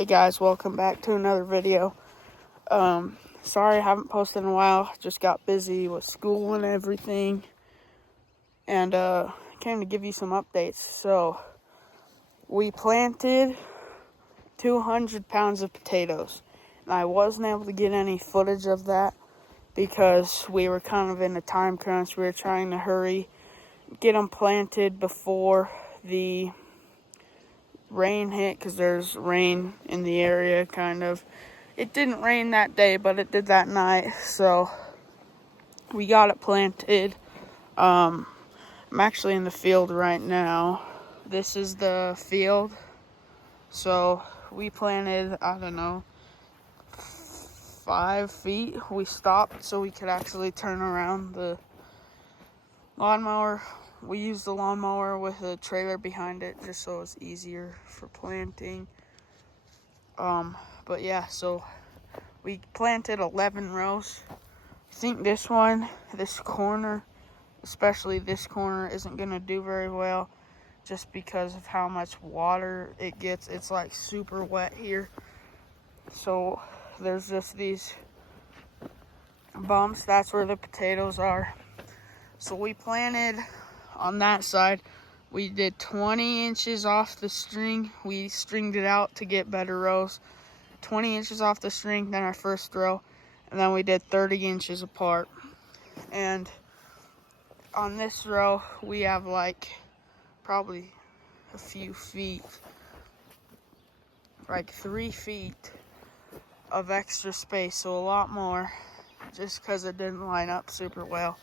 Hey guys, welcome back to another video. Sorry I haven't posted in a while. Just got busy with school and everything. And came to give you some updates. So we planted 200 pounds of potatoes. And I wasn't able to get any footage of that because we were kind of in a time crunch. We were trying to hurry, get them planted before the rain hit, because there's rain in the area, kind of. It didn't rain that day, but it did that night, so we got it planted. I'm actually in the field right now. This is the field. So we planted, I don't know, 5 feet. We stopped so we could actually turn around the lawnmower. We used the lawnmower with a trailer behind it just so it's easier for planting. But yeah, so we planted 11 rows. I think this corner, especially this corner, isn't gonna do very well just because of how much water it gets. It's like super wet here. So there's just these bumps. That's where the potatoes are. So we planted on that side. We did 20 inches off the string. We stringed it out to get better rows. 20 inches off the string, then our first row, and then we did 30 inches apart. And on this row, we have like probably a few feet, like 3 feet of extra space, so a lot more, just because it didn't line up super well.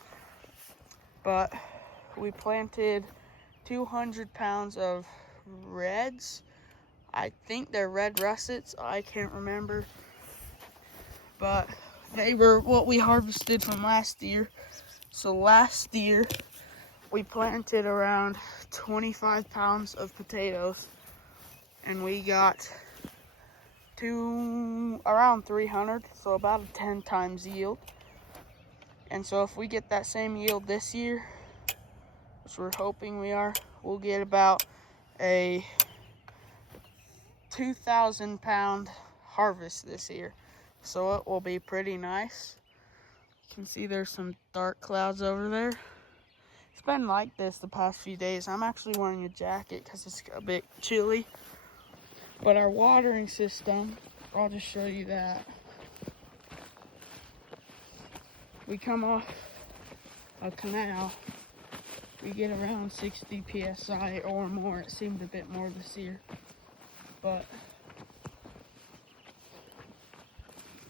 But we planted 200 pounds of reds. I think they're red russets. I can't remember. But they were what we harvested from last year. So last year, we planted around 25 pounds of potatoes. And we got around 300. So about a 10 times yield. And so if we get that same yield this year, which we're hoping we are, we'll get about a 2,000 pound harvest this year. So it will be pretty nice. You can see there's some dark clouds over there. It's been like this the past few days. I'm actually wearing a jacket because it's a bit chilly. But our watering system, I'll just show you that. We come off a canal. We get around 60 psi or more. It seemed a bit more this year. But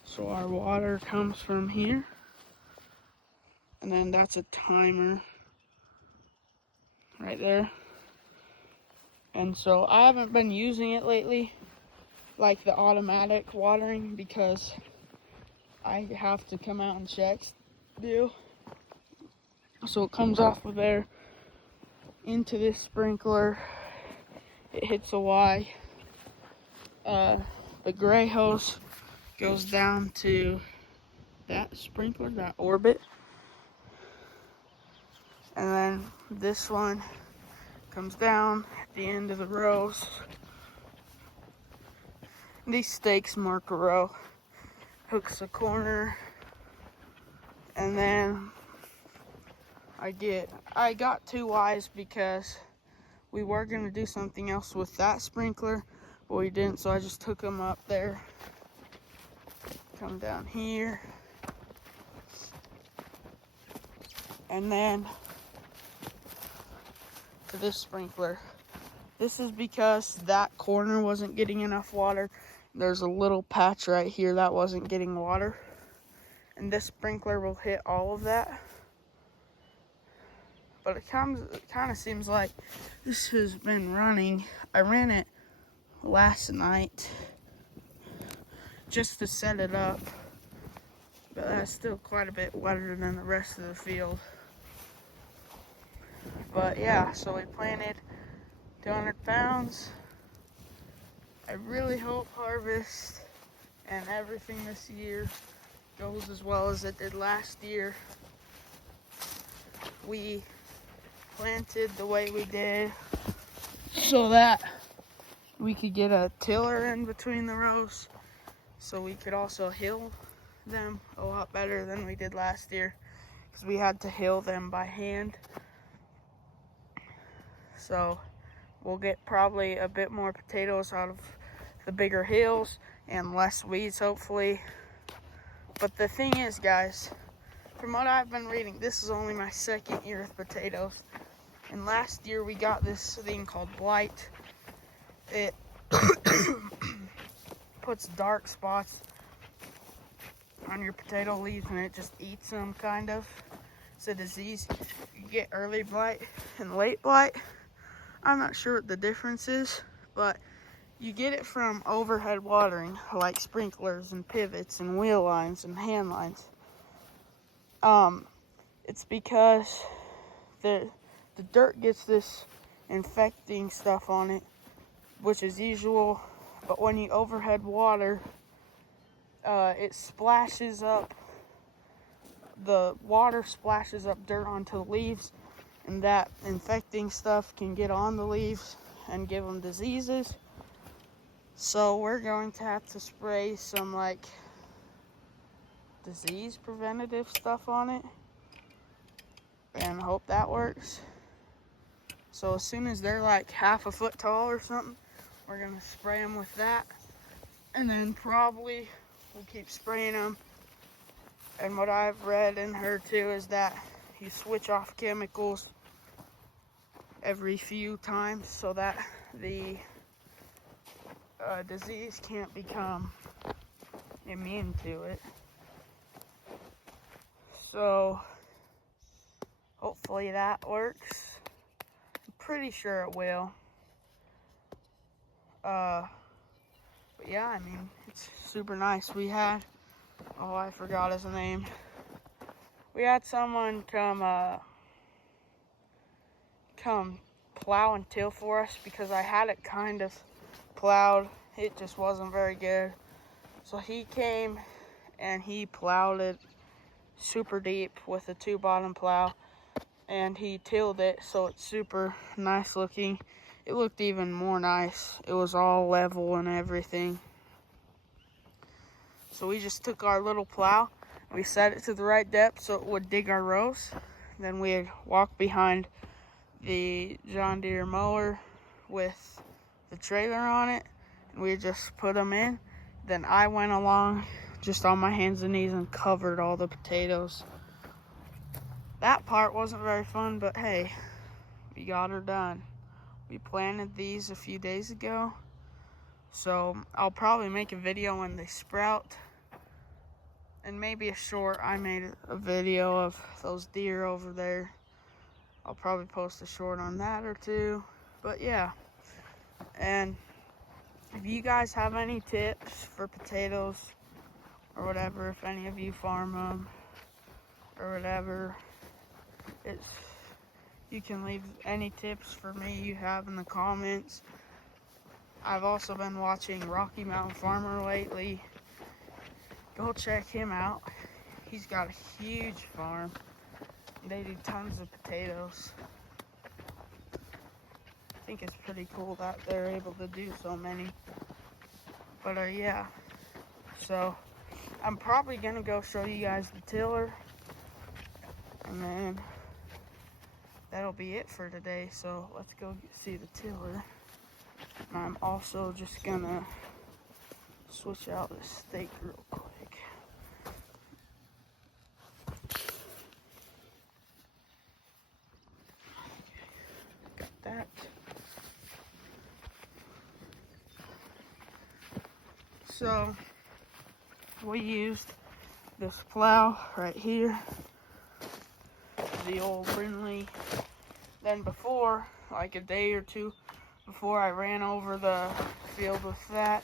so our water comes from here, and then that's a timer right there. And so I haven't been using it lately, like the automatic watering, because I have to come out and check still. So it comes off of there into this sprinkler. It hits a Y. The gray hose goes down to that sprinkler, that orbit. And then this one comes down at the end of the rows. These stakes mark a row. Hooks a corner. And then I got 2 Ys because we were going to do something else with that sprinkler, but we didn't, so I just took them up there. Come down here. And then to this sprinkler. This is because that corner wasn't getting enough water. There's a little patch right here that wasn't getting water. And this sprinkler will hit all of that. But it kind of seems like this has been running. I ran it last night just to set it up. But that's still quite a bit wetter than the rest of the field. But yeah, so we planted 200 pounds. I really hope harvest and everything this year goes as well as it did last year. We planted the way we did so that we could get a tiller in between the rows, so we could also hill them a lot better than we did last year, because we had to hill them by hand. So we'll get probably a bit more potatoes out of the bigger hills and less weeds, hopefully. But the thing is, guys, from what I've been reading, this is only my second year with potatoes. And last year we got this thing called blight. It puts dark spots on your potato leaves and it just eats them, kind of. It's a disease. You get early blight and late blight. I'm not sure what the difference is, but you get it from overhead watering, like sprinklers and pivots and wheel lines and hand lines. It's because the dirt gets this infecting stuff on it, which is usual, but when you overhead water, it splashes up, the water splashes up dirt onto the leaves, and that infecting stuff can get on the leaves and give them diseases. So we're going to have to spray some like disease preventative stuff on it and hope that works. So as soon as they're like half a foot tall or something, we're gonna spray them with that, and then probably we'll keep spraying them. And what I've read and heard too is that you switch off chemicals every few times so that the disease can't become immune to it. So hopefully that works. I'm pretty sure it will. But yeah, I mean, it's super nice. We had, oh, I forgot his name. We had someone come plow and till for us because I had it kind of plowed. It just wasn't very good. So he came and he plowed it super deep with a 2-bottom plow, and he tilled it so it's super nice looking. It looked even more nice. It was all level and everything. So we just took our little plow, we set it to the right depth so it would dig our rows. Then we'd walk behind the John Deere mower with the trailer on it, and we just put them in. Then I went along just on my hands and knees and covered all the potatoes. That part wasn't very fun, but hey, we got her done. We planted these a few days ago, so I'll probably make a video when they sprout, and maybe a short. I made a video of those deer over there. I'll probably post a short on that or two, but yeah. And if you guys have any tips for potatoes or whatever, if any of you farm them or whatever, you can leave any tips for me you have in the comments. I've also been watching Rocky Mountain Farmer lately. Go check him out. He's got a huge farm. They do tons of potatoes. I think it's pretty cool that they're able to do so many. But yeah, so I'm probably gonna go show you guys the tiller, and then that'll be it for today. So let's go see the tiller. And I'm also just gonna switch out the steak real quick. Got that. So we used this plow right here, the old Brindley. Then before, like a day or two before, I ran over the field with that,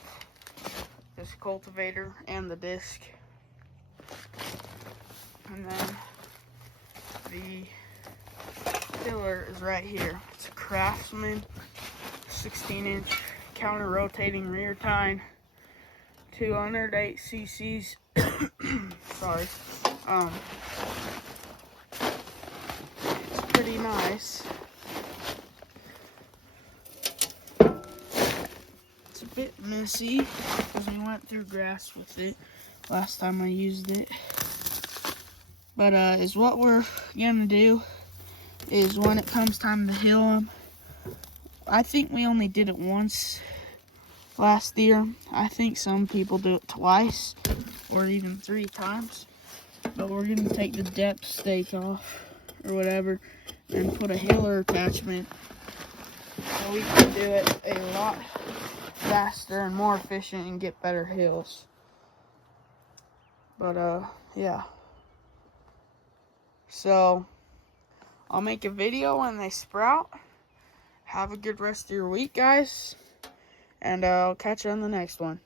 this cultivator and the disc. And then the tiller is right here. It's a Craftsman 16-inch counter-rotating rear tine, 208 cc's. Sorry. It's pretty nice. bit messy because we went through grass with it last time I used it. But is what we're gonna do is when it comes time to hill them. I think we only did it once last year. I think some people do it twice or even 3 times. But we're gonna take the depth stake off or whatever and put a hiller attachment so we can do it a lot faster and more efficient and get better hills. But yeah. So I'll make a video when they sprout. Have a good rest of your week, guys. And I'll catch you on the next one.